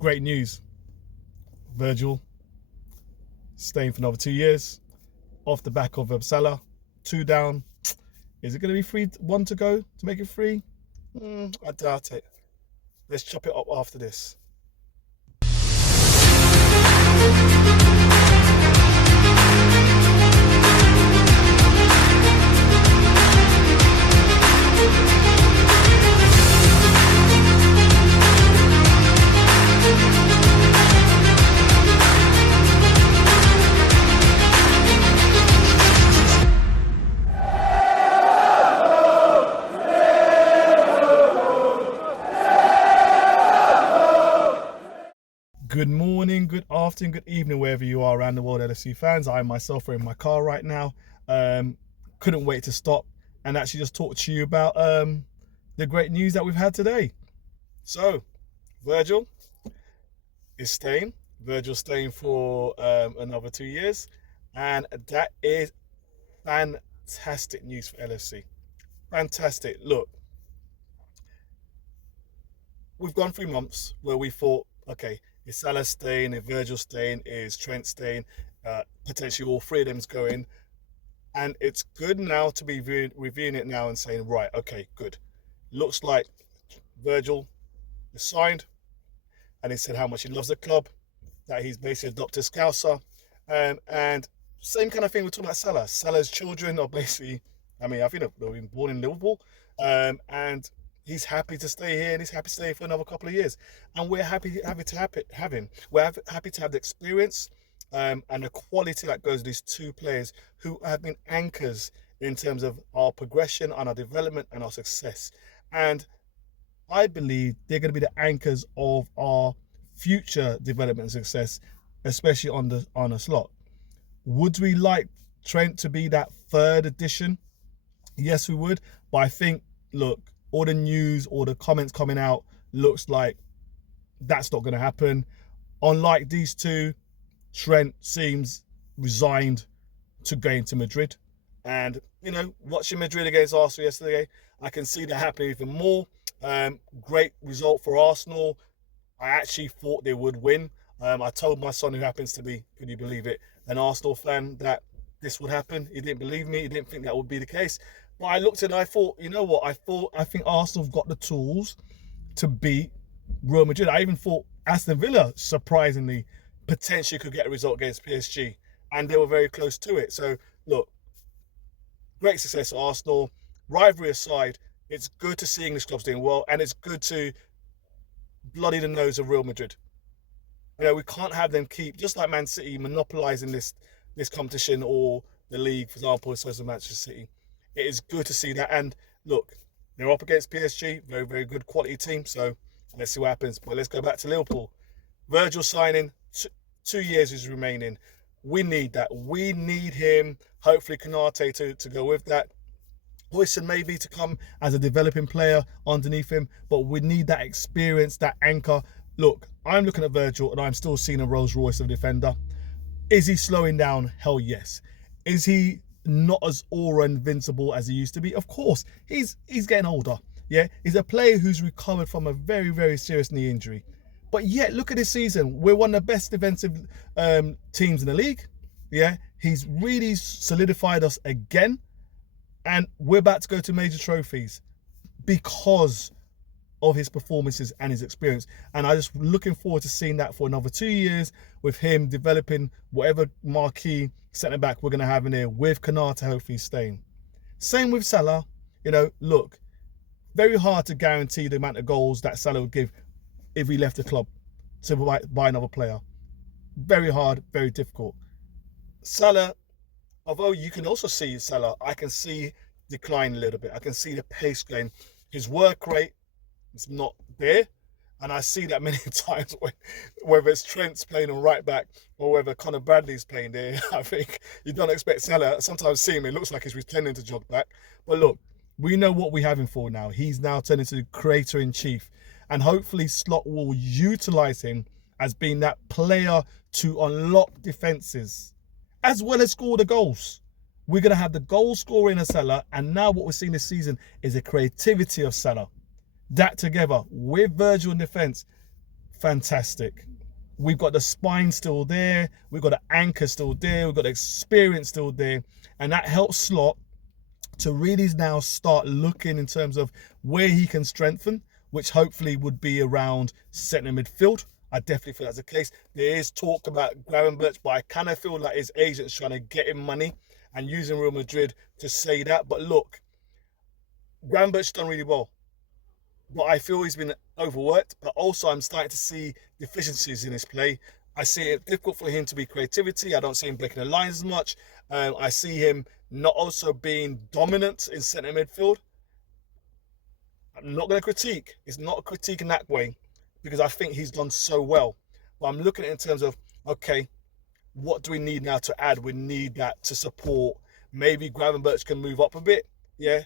Great news. Virgil staying for another 2 years off the back of Salah. 2 down. Is it going to be 3-1 to go to make it 3? I doubt it. Let's chop it up after this. Good morning, good afternoon, good evening, wherever you are around the world, LFC fans. I myself are in my car right now. Couldn't wait to stop and actually just talk to you about the great news that we've had today. So, Virgil is staying. Virgil's staying for another 2 years. And that is fantastic news for LFC. Fantastic. Look, we've gone 3 months where we thought, okay, is Salah staying, is Virgil staying, is Trent staying, potentially all 3 of them's going. And it's good now to be reviewing it now and saying, right, okay, good. Looks like Virgil is signed, and he said how much he loves the club, that he's basically adopted Scouser. And same kind of thing we're talking about Salah. Salah's children are basically, I think they've been born in Liverpool. And he's happy to stay here, and he's happy to stay for another couple of years. And we're happy to have him. We're happy to have the experience and the quality that goes with these 2 players who have been anchors in terms of our progression and our development and our success. And I believe they're going to be the anchors of our future development and success, especially on a slot. Would we like Trent to be that 3rd addition? Yes, we would. But I think, look, all the news, all the comments coming out looks like that's not going to happen. Unlike these 2, Trent seems resigned to going to Madrid. And, watching Madrid against Arsenal yesterday, I can see that happening even more. Great result for Arsenal. I actually thought they would win. I told my son, who happens to be, can you believe it, an Arsenal fan, that this would happen. He didn't believe me. He didn't think that would be the case. But I looked at it and I thought, you know what? I think Arsenal have got the tools to beat Real Madrid. I even thought Aston Villa, surprisingly, potentially could get a result against PSG. And they were very close to it. So, look, great success at Arsenal. Rivalry aside, it's good to see English clubs doing well. And it's good to bloody the nose of Real Madrid. We can't have them keep, just like Man City, monopolising this competition, or the league, for example, as Manchester City. It is good to see that. And look, they're up against PSG, very, very good quality team. So let's see what happens. But let's go back to Liverpool. Virgil signing, 2 years is remaining. We need that. We need him. Hopefully Konate to go with that. Hoyson maybe to come as a developing player underneath him. But we need that experience, that anchor. Look, I'm looking at Virgil and I'm still seeing a Rolls Royce of a defender. Is he slowing down? Hell yes. Is he not as aura invincible as he used to be? Of course. He's getting older. Yeah, he's a player who's recovered from a very, very serious knee injury. But yet, look at this season. We're one of the best defensive teams in the league. Yeah, he's really solidified us again. And we're about to go to major trophies because of his performances and his experience. And I'm just looking forward to seeing that for another 2 years, with him developing whatever marquee centre-back we're going to have in there, with Konate hopefully staying. Same with Salah. Look, very hard to guarantee the amount of goals that Salah would give if he left the club to buy another player. Very hard, very difficult. Salah, although you can also see Salah, I can see decline a little bit. I can see the pace going. His work rate is not there. And I see that many times, whether it's Trent's playing on right back or whether Conor Bradley's playing there. I think you don't expect Salah. Sometimes seeing him, it looks like he's pretending to jog back. But look, we know what we have him for now. He's now turned into the creator-in-chief. And hopefully Slot will utilise him as being that player to unlock defences, as well as score the goals. We're going to have the goal scoring of Salah, and now what we're seeing this season is the creativity of Salah. That together with Virgil in defence, fantastic. We've got the spine still there. We've got the anchor still there. We've got the experience still there. And that helps Slot to really now start looking in terms of where he can strengthen, which hopefully would be around centre midfield. I definitely feel that's the case. There is talk about Gravenberch, but I kind of feel like his agent's trying to get him money and using Real Madrid to say that. But look, Gravenberch's done really well, but I feel he's been overworked. But also, I'm starting to see deficiencies in his play. I see it difficult for him to be creativity. I don't see him breaking the lines as much. I see him not also being dominant in centre midfield. I'm not going to critique. It's not a critique in that way because I think he's done so well. But I'm looking at it in terms of, okay, what do we need now to add? We need that to support. Maybe Gravenberch can move up a bit. Yeah,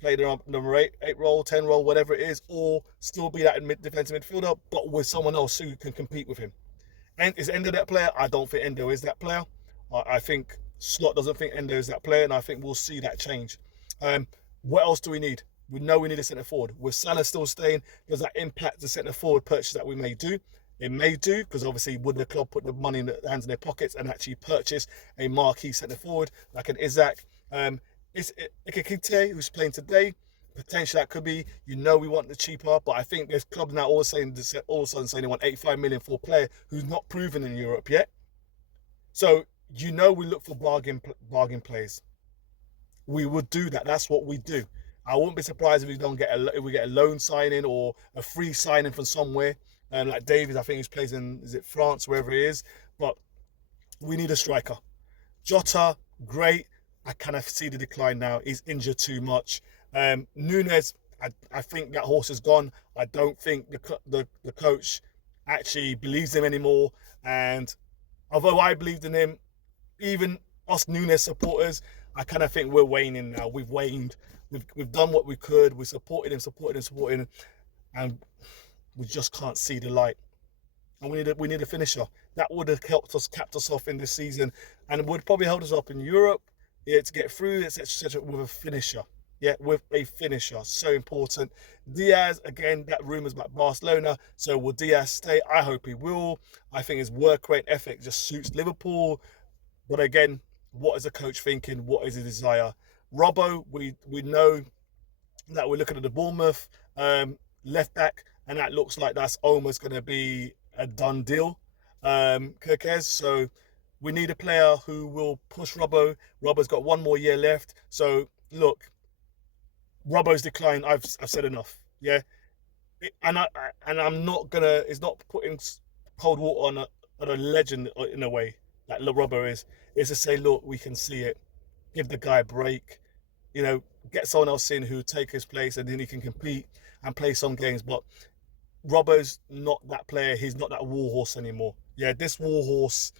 play the number 8 role, 10 role, whatever it is, or still be that defensive midfielder, but with someone else who can compete with him. And is Endo that player? I don't think Endo is that player. I think Slot doesn't think Endo is that player, and I think we'll see that change. What else do we need? We know we need a centre forward. With Salah still staying, does that impact the centre forward purchase that we may do? It may do, because obviously would the club put the money in the hands in their pockets and actually purchase a marquee centre forward like an Isaac? Is Ikekite, who's playing today? Potentially that could be. You know we want the cheaper, but I think there's clubs now all of a sudden saying they want 85 million for a player who's not proven in Europe yet. So you know we look for bargain plays. We would do that. That's what we do. I wouldn't be surprised if we get a loan signing or a free signing from somewhere. Like Davies, I think he plays in France, wherever he is. But we need a striker. Jota, great. I kind of see the decline now. He's injured too much. Nunes, I think that horse is gone. I don't think the coach actually believes him anymore. And although I believed in him, even us Nunes supporters, I kind of think we're waning now. We've waned. We've done what we could. We supported him, and we just can't see the light. And we need a finisher. That would have helped us, capped us off in this season, and would probably help us up in Europe, yeah, to get through, etc., with a finisher. Yeah, with a finisher. So important. Diaz, again, that rumours about Barcelona. So will Diaz stay? I hope he will. I think his work rate ethic just suits Liverpool. But again, what is the coach thinking? What is his desire? Robbo, we know that we're looking at the Bournemouth left back, and that looks like that's almost going to be a done deal. Kirkez, so we need a player who will push Robbo. Robbo's got one more year left. So look, Robbo's decline. I've said enough. Yeah, and I'm not gonna. It's not putting cold water on a legend in a way that Robbo is. It's to say, look, we can see it. Give the guy a break. You know, get someone else in who take his place, and then he can compete and play some games. But Robbo's not that player. He's not that war horse anymore. Yeah, this war horse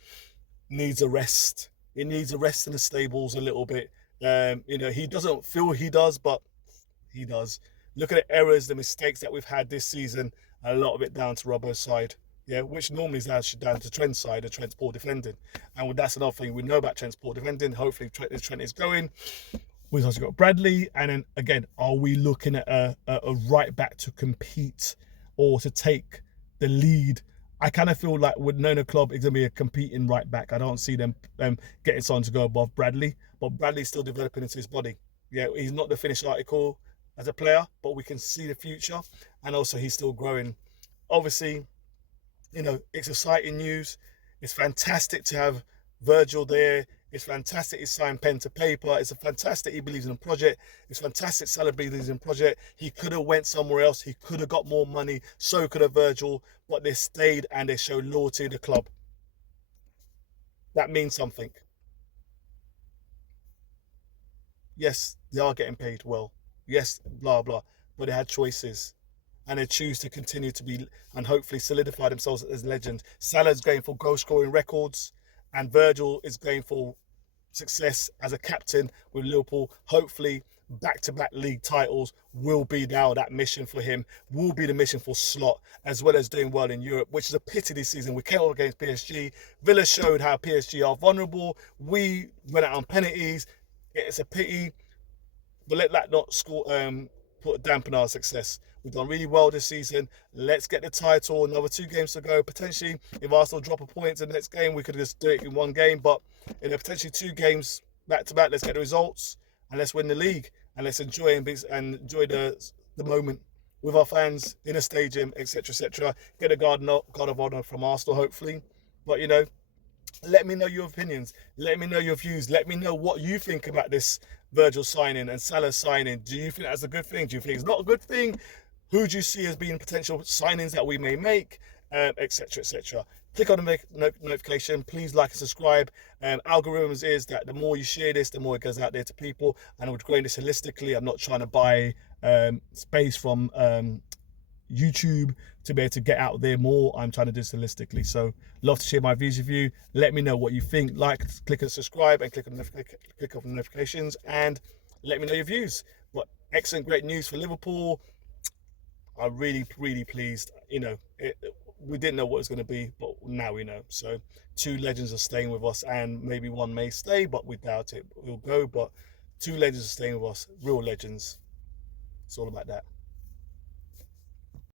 needs a rest. He needs a rest in the stables a little bit. You know, he doesn't feel he does, but he does. Look at the errors, the mistakes that we've had this season. A lot of it down to Robbo's side. Yeah, which normally is down to Trent's side, and Trent's poor defending. And that's another thing we know about Trent's poor defending. Hopefully Trent is going. We've also got Bradley. And then again, are we looking at a right back to compete or to take the lead? I kind of feel like with Nona Club, it's going to be a competing right back. I don't see them getting someone to go above Bradley. But Bradley's still developing into his body. Yeah, he's not the finished article as a player, but we can see the future. And also he's still growing. Obviously, you know, it's exciting news. It's fantastic to have Virgil there. It's fantastic he's signed pen to paper. It's fantastic he believes in the project. It's fantastic Salah believes in the project. He could have went somewhere else. He could have got more money. So could have Virgil. But they stayed and they showed loyalty to the club. That means something. Yes, they are getting paid well. Yes, blah, blah. But they had choices. And they choose to continue to be and hopefully solidify themselves as legends. Salah's going for goal scoring records, and Virgil is going for success as a captain with Liverpool. Hopefully, back-to-back league titles will be now that mission for him, will be the mission for Slot, as well as doing well in Europe, which is a pity this season. We came up against PSG. Villa showed how PSG are vulnerable. We went out on penalties. It's a pity, but let that not score, put a damper on our success. We've done really well this season. Let's get the title. Another 2 games to go. Potentially, if Arsenal drop a point in the next game, we could just do it in 1 game. But potentially 2 games back to back. Let's get the results and let's win the league, and let's enjoy and enjoy the moment with our fans in a stadium, etc., etc. Get a guard of honor from Arsenal, hopefully. But let me know your opinions. Let me know your views. Let me know what you think about this Virgil signing and Salah signing. Do you think that's a good thing? Do you think it's not a good thing? Who do you see as being potential signings that we may make, etc., etc.? Click on the notification. Please like and subscribe. Algorithms is that the more you share this, the more it goes out there to people. And we're growing this holistically. I'm not trying to buy space from YouTube to be able to get out there more. I'm trying to do this holistically. So love to share my views with you. Let me know what you think. Like, click and subscribe, and click on the notifications, and let me know your views. But excellent, great news for Liverpool. I'm really, really pleased. We didn't know what it was going to be, but now we know. So 2 legends are staying with us, and maybe 1 may stay, but we doubt it will go. But 2 legends are staying with us, real legends. It's all about that.